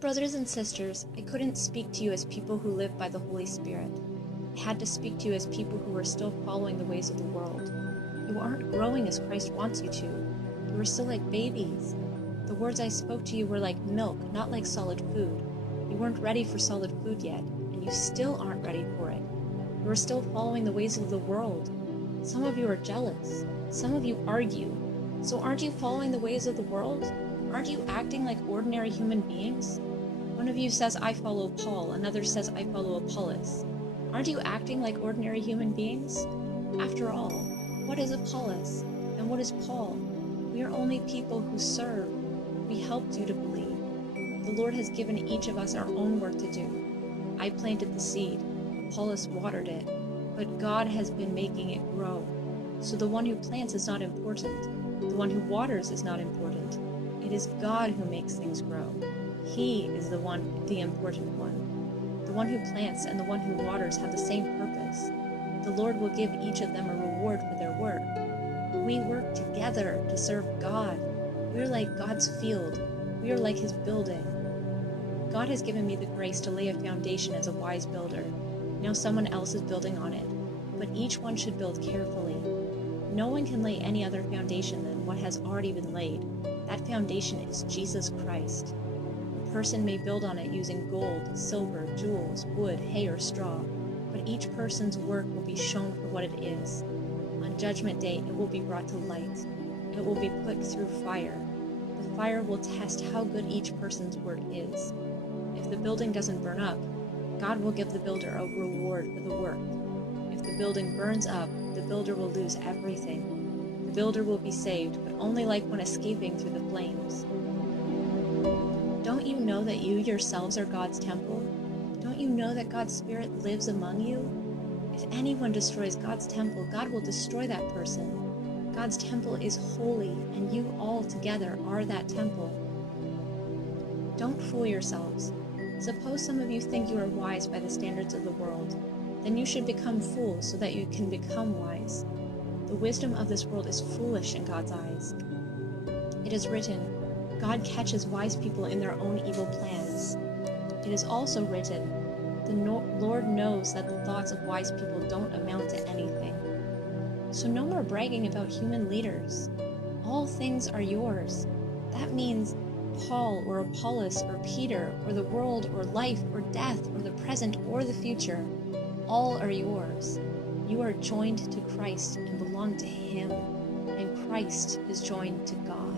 Brothers and sisters, I couldn't speak to you as people who live by the Holy Spirit. I had to speak to you as people who are still following the ways of the world. You aren't growing as Christ wants you to. You are still like babies. The words I spoke to you were like milk, not like solid food. You weren't ready for solid food yet, and you still aren't ready for it. You are still following the ways of the world. Some of you are jealous. Some of you argue. So aren't you following the ways of the world? Aren't you acting like ordinary human beings? One of you says, I follow Paul. Another says, I follow Apollos. Aren't you acting like ordinary human beings? After all, what is Apollos? And what is Paul? We are only people who serve. We helped you to believe. The Lord has given each of us our own work to do. I planted the seed. Apollos watered it. But God has been making it grow. So the one who plants is not important. The one who waters is not important. It is God who makes things grow. He is the important one. The one who plants and the one who waters have the same purpose. The Lord will give each of them a reward for their work. We work together to serve God. We are like God's field. We are like His building. God has given me the grace to lay a foundation as a wise builder. Now someone else is building on it, but each one should build carefully. No one can lay any other foundation than what has already been laid. That foundation is Jesus Christ. A person may build on it using gold, silver, jewels, wood, hay, or straw, but each person's work will be shown for what it is. On Judgment Day, it will be brought to light. It will be put through fire. The fire will test how good each person's work is. If the building doesn't burn up, God will give the builder a reward for the work. If the building burns up, the builder will lose everything. The builder will be saved, but only like one escaping through the flames. Don't you know that you yourselves are God's temple? Don't you know that God's Spirit lives among you? If anyone destroys God's temple, God will destroy that person. God's temple is holy, and you all together are that temple. Don't fool yourselves. Suppose some of you think you are wise by the standards of the world. Then you should become fools so that you can become wise. The wisdom of this world is foolish in God's eyes. It is written, God catches wise people in their own evil plans. It is also written, the Lord knows that the thoughts of wise people don't amount to anything. So no more bragging about human leaders. All things are yours. That means Paul or Apollos or Peter or the world or life or death or the present or the future. All are yours. You are joined to Christ and belong to Him, and Christ is joined to God.